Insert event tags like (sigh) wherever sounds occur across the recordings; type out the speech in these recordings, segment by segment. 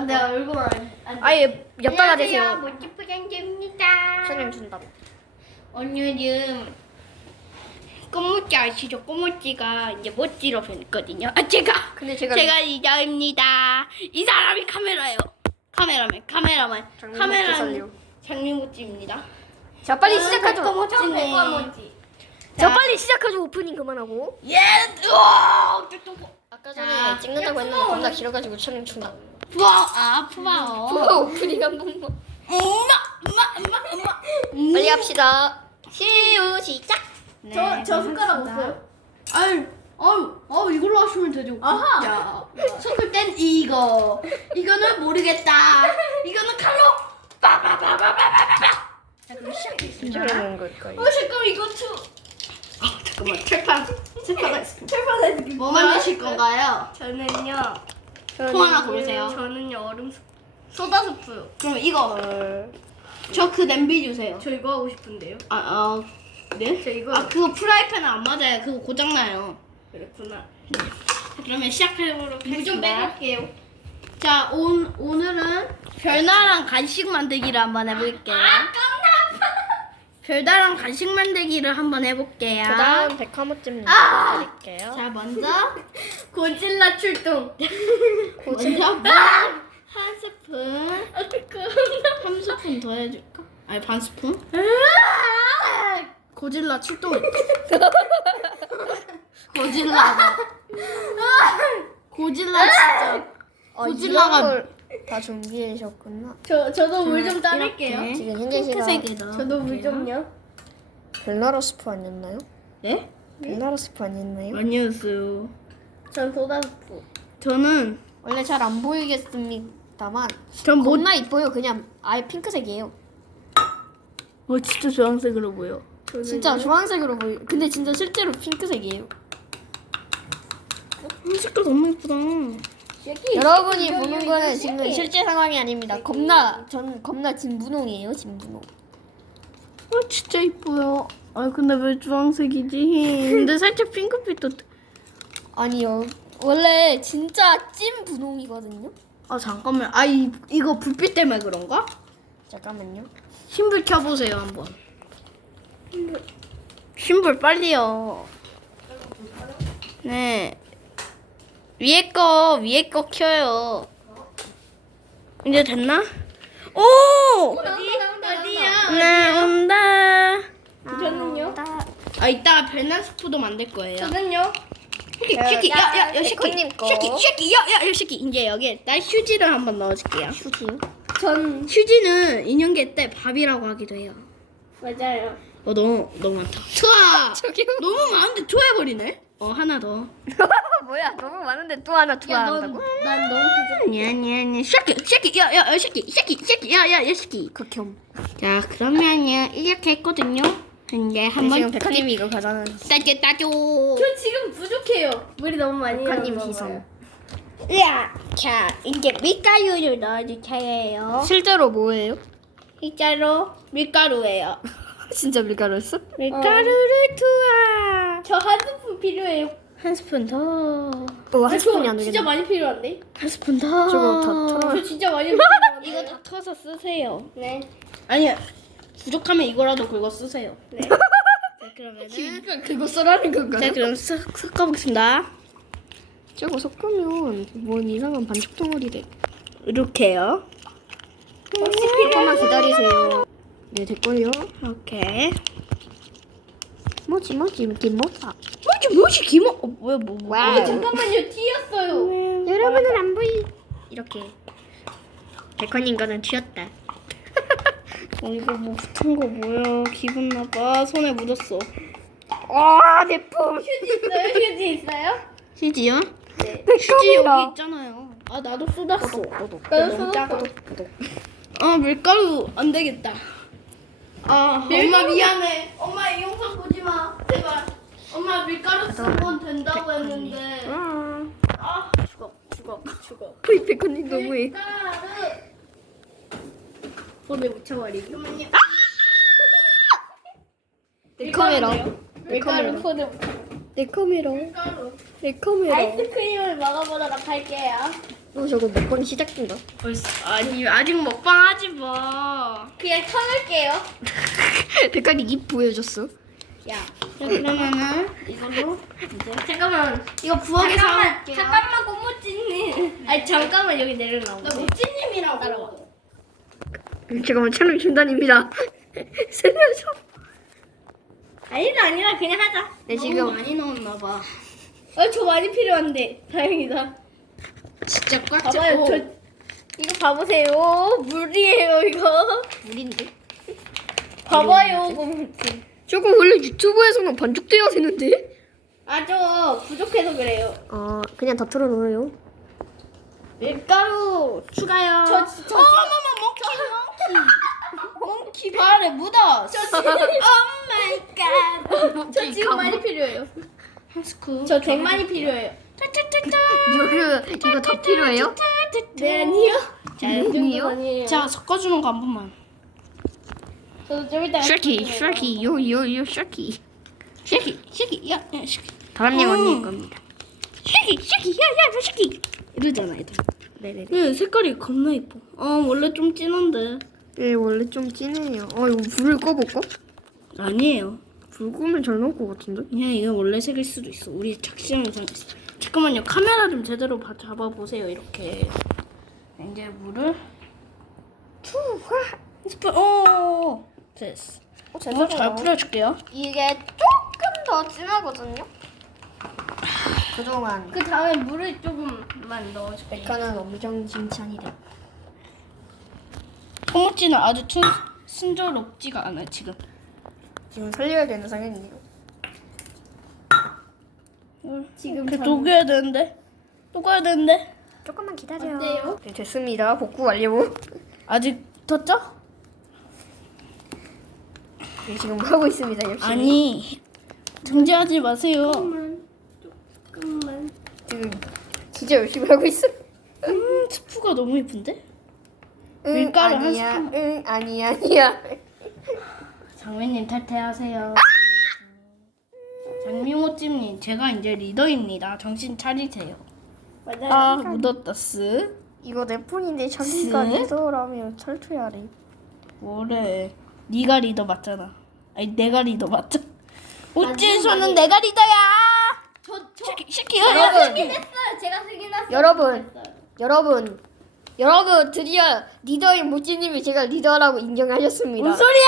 아, 내 얼굴 안. 안 아예 안녕하세요. 대세요. 모찌프장제입니다. 천연 준다. 오늘은 꼬모찌 아시죠? 꼬모찌가 이제 모찌로 변했거든요. 아 제가 근데 제가 제가 이자입니다. 이 사람이 카메라예요. 카메라맨, 카메라맨, 카메라맨 장미모찌입니다. 자 빨리 시작하죠. 꼬모찌네. 자 빨리 시작하죠. 오프닝 그만하고. 예, 우와, 아까 자, 전에 찍는다고 했는데 겁나 길어가지고 천연 준다. 부어, 아, 부어. 오프닝 한 번만. 엄마, 엄마, 엄마, 엄마. 빨리 합시다. 시우 시작. 저, 저 숟가락 없어요? 아유, 아유, 아유, 이걸로 하시면 되죠. 아하. 야, 섞을 땐 이거. 이거는 모르겠다. 이거는 칼로. 빠바바바바바바. 자, 그럼 시작하겠습니다. 걸까요? 어, 잠깐만, 이거 투. 아, 잠깐만, 철판. 철판 아이스크림. 철판 아이스크림. 뭐 만드실 건가요? 저는요. 통 하나 고르세요. 저는요, 얼음 스 소다 스프. 그럼 이거. 저 그 냄비 주세요. 저 이거 하고 싶은데요. 아, 아, 네? 저 이거. 아, 그거 프라이팬 안 맞아요. 그거 고장 나요. 그렇구나. 그러면 시작해보도록 하겠습니다. 좀 빼볼게요. 자, 온, 오늘은 별나랑 간식 만들기를 한번 해볼게요. 아, 별나랑 간식 만들기를 한번 해볼게요. 그 다음 백화모찜 아! 드릴게요. 자, 먼저 (laughs) 고질라 출동. (laughs) 고질라. 먼저 (laughs) 한 스푼. 한 스푼 더 해줄까? 아니 반 스푼? 고질라 출동. 고질라. 고질라 진짜. 어, 고질라가- 다 준비하셨구나. 저 저도 물좀 이렇게. 지금 현재 시간 핑크색이다. 저도 물 좀요. 별나라 스프 아니었나요? 네? 별나라 스프 아니었나요? 아니었어요. 전 소다스프. 저는 원래 잘 안 보이겠습니다만 전 뭐? 겁나 이뻐요. 그냥 아예 핑크색이에요. 어 진짜 주황색으로 보여. 진짜 주황색으로 보여. 근데 진짜 실제로 핑크색이에요. 음, 색깔 너무 예쁘다. 여러분이 보는 거는 지금 실제 상황이 아닙니다. 겁나 전 겁나 진분홍이에요. 진분홍. 아 진짜 이뻐요. 아 근데 왜 주황색이지? 근데 살짝 핑크빛도. 아니요. 원래 진짜 찐 분홍이거든요. 아 잠깐만. 아 이, 이거 불빛 때문에 그런가? 잠깐만요. 신불 켜보세요 한번. 신불 빨리요. 네. 위에 거 위에 거 켜요. 이제 됐나? 오! 어디야? 네 온다. 저는요? 아 이따가 별난 스프도 만들 거예요. 저는요? 야야야 쉐키 백호님 거. 쉐키 쉐키 야야야 쉐키 이제 여기에 나 휴지를 한번 넣어줄게요. 휴지요? 전 휴지는 인형계 때 밥이라고 하기도 해요. 맞아요. 어 너무 너무 많다. 투하 (laughs) 저기요? 너무 많은데 투하해버리네. 어 하나 더. (laughs) 뭐야? 너무 많은데 또 하나 투하한다고? 난 너무 부족. 아니 아니 아니 쉐키 쉐키 야야 쉐키 쉐키 쉐키 야야야 쉐키. 극혐. 자 그러면요 이렇게 했거든요. 이제 지금 한번 백화님이 이거 가져는 따게 따줘. 저 지금 부족해요. 물이 너무 많이 백화님 시선. 으아 자 이제 밀가루를 넣어줄 차례예요. 실제로 뭐예요? 실제로 밀가루예요. (laughs) 진짜 밀가루였어? 밀가루를 투하. 저 한 스푼 필요해요. 한 스푼 더. 어, 한저 스푼이 안 진짜 되겠네. 많이 필요한데? 한 스푼 더. 저거 다 털어. 저 진짜 많이 필요한데? 이거 다 터서 쓰세요. 네. 아니야. 부족하면 이거라도 긁어 쓰세요. 네. 자 그러면은 (laughs) 그거 써라는 건가요? 자 그럼 섞- 섞어보겠습니다. 저거 섞으면 뭔 이상한 반죽 덩어리 돼. 이렇게요. 조금만 기다리세요. 네, 됐걸요? 오케이. 뭐지, 뭐지, 이렇게 뭐다. 뭐지 뭐지 기모? 어 뭐야 뭐 뭐. 와우. 어, 잠깐만요. 튀었어요. 여러분은 안 보이. 이렇게. 백화님 거는 튀었다. (laughs) 어, 이거 뭐 붙은 거 뭐야? 기분 나빠. 손에 묻었어. 와, 내 품. 휴지 있어요? 휴지 있어요? 휴지요? 네. 휴지 여기 있잖아요. 아 나도 쏟았어. 나도 너무 쏟았어. 아 밀가루 안 되겠다. 아 엄마 미안해. 엄마 이 영상 보지 마. 제발. 엄마 밀가루 쓰면 된다고 했는데. 아, 아 죽어 죽어 죽어. 이 백화님 너무해. 밀가루. 손에 묻혀버리기. 잠깐만요. 내 카메라. 밀가루 손에 묻혀. 내 카메라. 밀가루. 내 카메라. 아이스크림을 먹어보도록 할게요. 어 저거 먹방 시작인가? 벌써 아니 아직 먹방 하지 마. 그냥 켜놓을게요. (laughs) 백학이 입 보여줬어. 야. 그러면은 이걸로 이제 잠깐만 이거 부엌에 잠깐만, 사올게요. 잠깐만 꼬무찌님. 아니 잠깐만 여기 내려놔. 나 무찌님이라고. 따라와. 잠깐만 촬영 중단입니다. (laughs) 살려줘. 아니다 아니라 그냥 하자. 네 너무 지금 많이 넣었나 봐. 어, 저 많이 필요한데. 다행이다. 진짜 꽉 봐봐요, 찼고. 저 이거 봐보세요. 물이에요, 이거. 물인데? 봐봐요, 꼬무찌. 저거 원래 유튜브에서는 반죽돼야 되는데? 아, 저 부족해서 그래요. 아 그냥 다 틀어놓아요. 밀가루 추가요. 저 진짜- 어, 어머머 몽키 몽키. 몽키 발에 묻어. 저 지금 오 마이 갓. 저 지금 많이 필요해요. 한 스쿱. 저백 많이 필요해요. 이거 이거 다 필요해요? 네, 아니요. 자, 이 정도는 아니요? 아니에요. 자 섞어주는 거 한 번만. 저도 좀 이따. 샤키 샤키 요 요요 샤키. 쉐키 쉐키 야야 쉐키 다람님 음. 언니일 겁니다. 쉐키 쉐키 야야 쉐키 이러잖아 애들. 네네. 네 색깔이 겁나 이뻐. 어 원래 좀 진한데. 예 원래 좀 진해요. 어 이거 불을 꺼볼까? 아니에요. 불 끄면 잘 나올 것 같은데? 그냥 이건 원래 색일 수도 있어. 우리 착시한 이상 있어. 잠깐만요. 카메라 좀 제대로 봐, 잡아보세요. 이렇게. 이제 물을 투하 스푼. 오 됐어. 어, 어, 잘 뿌려줄게요. 이게 조금 더 진하거든요. 그동안 그 다음에 물을 조금만 넣어줄게요. 백화는 엄청 칭찬이다. 소모찌는 아주 춘, 순조롭지가 않아 지금. 지금 살려야 되는 상황이에요. 지금 그 전- 녹여야 되는데. 녹아야 되는데. 조금만 기다려. 어때요? 네, 됐습니다. 복구 완료. 아직 덧죠? 네, 지금 하고 있습니다. 열심히. 아니. 정지하지 마세요. 조금만. 조금만. 지금 진짜 열심히 하고 있어. 음, 스프가 너무 이쁜데? 응, 밀가루 한 아니야. 스푼. 응, 아니야, 아니야. 장미님 탈퇴하세요. 장미모찜님, 제가 이제 리더입니다. 정신 차리세요. 맞아요. 아, 묻었다, 스. 이거 내 폰인데 자기가 쓱. 리더라면 탈퇴하래. 뭐래. 네가 리더 맞잖아. 아니, 내가 리더 맞잖아. 우찌에서는 내가 리더야! 저, 저. 시키, 시키, 여러분. 했어요. 제가 쓰긴 했어요. 여러분. 여러분, 여러분 드디어 리더인 모찌님이 제가 리더라고 인정하셨습니다. 뭔 소리야!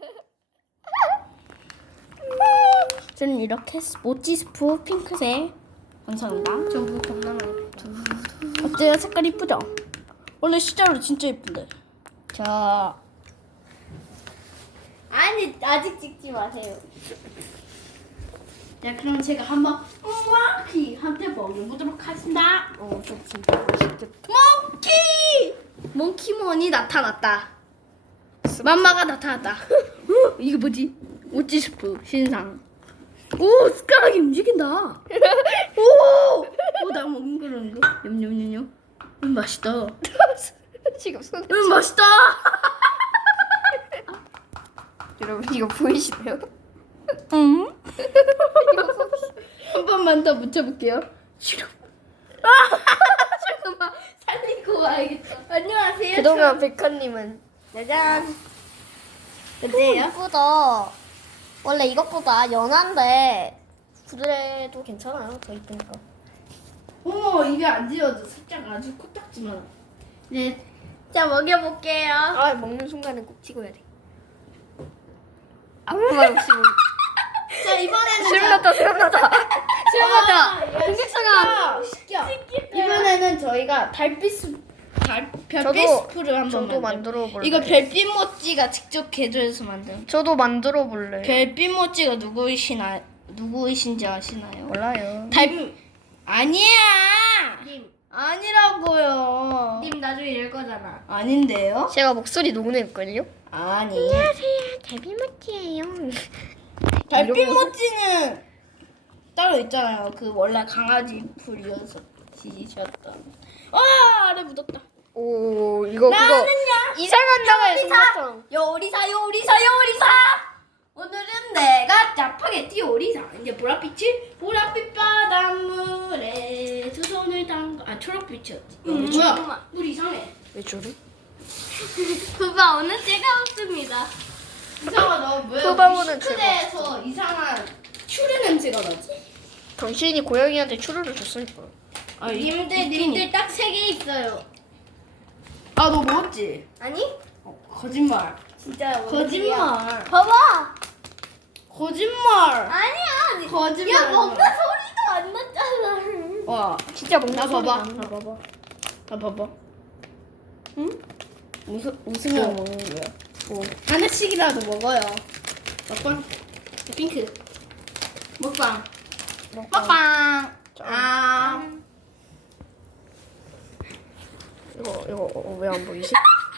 (laughs) 저는 이렇게 스- 모찌 스프 핑크색. 감사합니다. 저거 겁나 많이. 어때요? 색깔 이쁘죠? 원래 실제로 진짜 이쁜데. 자, 아니 아직 찍지 마세요. 자 그럼 제가 한번 몽키 한테 먹여보도록 하겠습니다. 어, 저 진짜 맛있겠다. 몽키! 몽키몬이 나타났다. 맘마가 나타났다. (laughs) 어, 이게 뭐지? 모찌 스프 신상. 오 숟가락이 움직인다. (laughs) 오, 오나 먹는 거라는 거. 냠냠냠냠. 음 맛있다. (laughs) 지금 손. 음 맛있다. 여러분 이거 보이시나요? 음. (laughs) 한 번만 더 묻혀볼게요. 싫어. 잠깐만 살리고 와야겠다. 안녕하세요. 그동안 백화님은 짜잔. 어때요? 이쁘다. 원래 이것보다 연한데 부드레도 괜찮아요. 더 이쁘니까. 어머 입에 안 지워져. 살짝 아주 코딱지만. 네. 자 먹여볼게요. 아 먹는 순간은 꼭 찍어야 돼. 아무 말 없이 먹. 자 이번에는 실험났다 실험났다. 아, 공격성아. 시켜. 이번에는 저희가 달빛 스 달, 별빛 저도- 스프를 한번 저도 만들. 만들어 볼래. 이거 별빛 모찌가 직접 개조해서 만든. 저도 만들어 볼래. 별빛 모찌가 누구이시나 누구이신지 아시나요? 몰라요. 달 아니야. 님, 아니라고요. 님 나중에 이럴 거잖아. 아닌데요? 제가 목소리 녹음했걸요? 아니. 안녕하세요. 데뷔모찌예요. 달빛 이런 거- 모찌는 따로 있잖아요. 그 원래 강아지 풀이어서 지셨던. 아 아래 묻었다. 오 이거 그거 나는요. 이상한 나라의 요리사! 성격처럼. 요리사 요리사 요리사. 오늘은 내가 짜파게티 요리사. 이제 보랏빛이 보랏빛 바닷물에 두 손을 담가. 아 초록빛이었지. 음, 뭐야? 물 이상해. 왜 저래? (laughs) 그거 어느 때가 없습니다. 이상하다. 왜 소방원은 우리 싱크대에서 이상한 추리 냄새가 나지? 당신이 고양이한테 추루를 줬으니까. 아, 님들 님들 딱 세 개 있어요. 아, 너 먹었지? 아니? 어, 거짓말. 진짜 거짓말. 봐봐. 거짓말. 아니야. 거짓말. 야 먹는 소리도 안 났잖아. 와, 진짜 먹는 나 소리 봐봐. 나 봐봐. 나 봐봐. 응? 웃으, 웃으면 먹는 거야. 뭐. 하나씩이라도 먹어요. 먹방. 핑크. 먹방. 먹방. 아. 이거 이거 왜 안 보이지?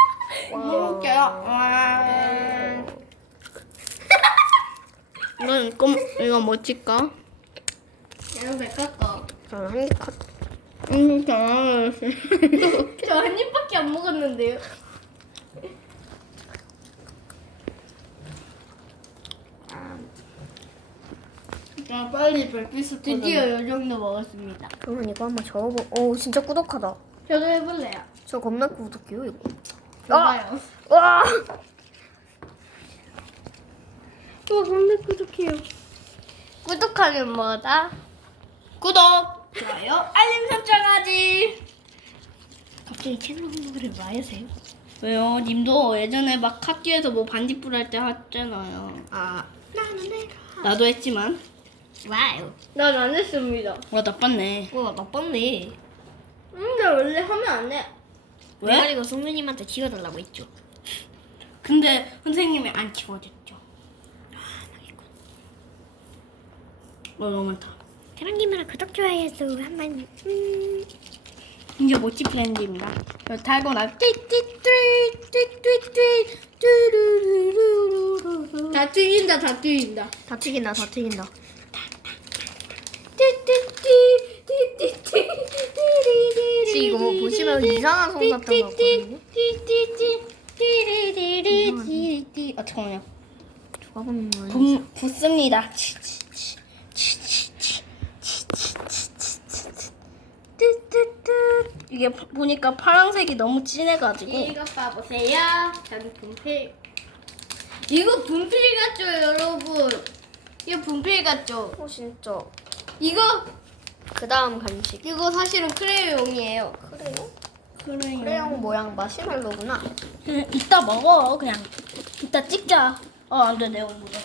(laughs) 먹을게요. 와. (laughs) 이건 이거, 이거 뭐 찍까? 이거 뺏겼어. 저는 한입 컷. 음. 저한 입밖에 안 먹었는데요. 자, 빨리 별빛을 드디어 요 정도 먹었습니다. 그러면 이거 한번 저어보. 오 진짜 꾸덕하다. 저도 해볼래요. 저 겁나 꾸덕해요 이거. 봐봐요. 와. 와 겁나 구독해요. 구독하면 뭐다? 구독, 좋아요, 알림 설정하지. 갑자기 채널 홍보를 왜 하세요? 왜요? 님도 예전에 막 학교에서 뭐 반딧불 할 때 했잖아요. 아 나는 내가. 나도 했지만. 와우. 난 안 했습니다. 와, 나빴네. 와 나빴네. 근데 원래 하면 안 해. 왜? 내가 이거 선생님한테 지워달라고 했죠. 근데 선생님이 안 치워줬죠. 어, 너무 많다. 사랑님이랑 구독 좋아요도 한번. 음. 이제 모찌 플랜드입니다. 달고 나 띠띠띠띠띠띠 뚜루루루루루 다 튀긴다, 다 튀긴다. 다 튀긴다 다 튀긴다. 이거 뭐 보시면 이상한 손 같은 거? 띠띠띠띠띠띠띠 아 잠깐만요. 누가 보는 거예요? 붓, 붓습니다. 이게 보- 보니까 파란색이 너무 진해가지고 이거 봐보세요. 저는 분필. 이거 분필 같죠, 여러분? 이거 분필 같죠? 어 진짜. 이거 그 다음 간식. 이거 사실은 크레용이에요. 그래요? 그래요. 크레용 모양 마시멜로구나. 그냥 이따 먹어 그냥 이따 찍자. 어 안돼 내가 묻어.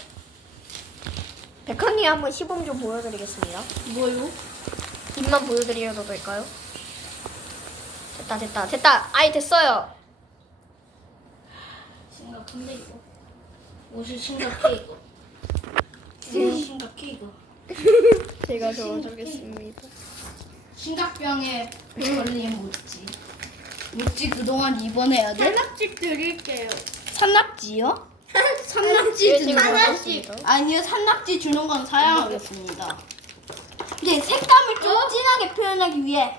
백헌이 한번 시범 좀 보여드리겠습니다. 뭐요? 입만 보여드려도 될까요? 됐다 됐다 됐다. 아이 됐어요. 심각한데 이거. 옷이 심각해 이거. 이거 심각해 이거. 제가 적어주겠습니다. 심각병에 걸린 모찌. 모찌 그동안 입원해야 돼? 하나씩 드릴게요. 산낙지요? 네, 산낙지 주는 건 받았습니다. 아니요 산낙지 주는 건 사양하겠습니다. 이제 색감을 좀 진하게 표현하기 위해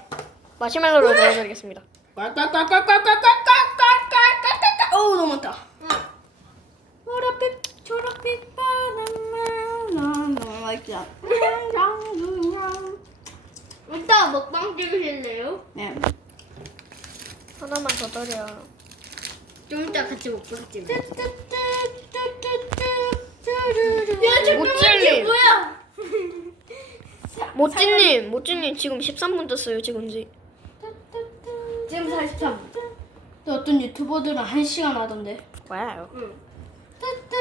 마시멜로를 보여드리겠습니다. 꽉꽉꽉꽉꽉꽉꽉꽉꽉꽉꽉꽉 어우 너무 많다. 초록빛 초록빛 바나나 맛있다. 이따 먹방 찍으실래요? 네. 하나만 더 드려. 좀 이따 같이 먹방 찍어. 이게 뭐야? 모찌님, 모찌님 지금 13분 됐어요 지금지. 지금 43분. 또 어떤 유튜버들은 한 시간 하던데. 와우.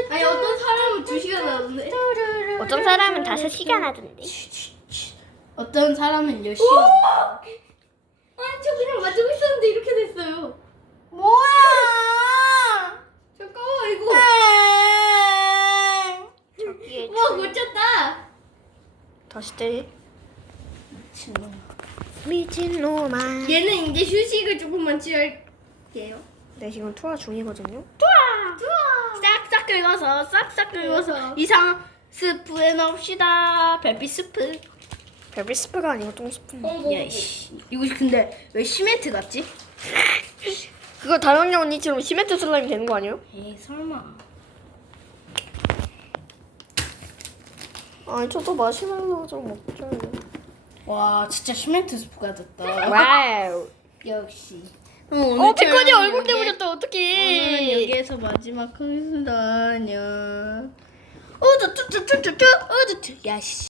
아니, 어떤 사람은 2시간 하던데? 어떤 사람은 5시간 하던데. 어떤 사람은 몇 시간. 아니, 저 그냥 맞추고 있었는데 이렇게 됐어요. 뭐야? 잠깐만, 이거. 땡. 와, 고쳤다. 다시 때리. 미친놈. 미친놈아. 얘는 이제 휴식을 조금만 취할게요. 네 지금 투하 중이거든요. 싹싹 긁어서 싹싹 긁어서. 이상 스프에 넣읍시다. 별빛 스프. 베비 스프가 아니고 똥 스프. 야이씨. 이거 근데 왜 시멘트 같지? 그거 다영이 언니처럼 시멘트 슬라임 되는 거 아니에요? 에이 설마. 아니 저도 마시멜로 좀 먹죠. 와 진짜 시멘트 스프가 됐다. 와우. 역시. 어 피커니 얼굴 때문이었다 오늘은 어떡해. 여기에서 마지막 하겠습니다. 안녕. 어저저저저저 어저 야씨.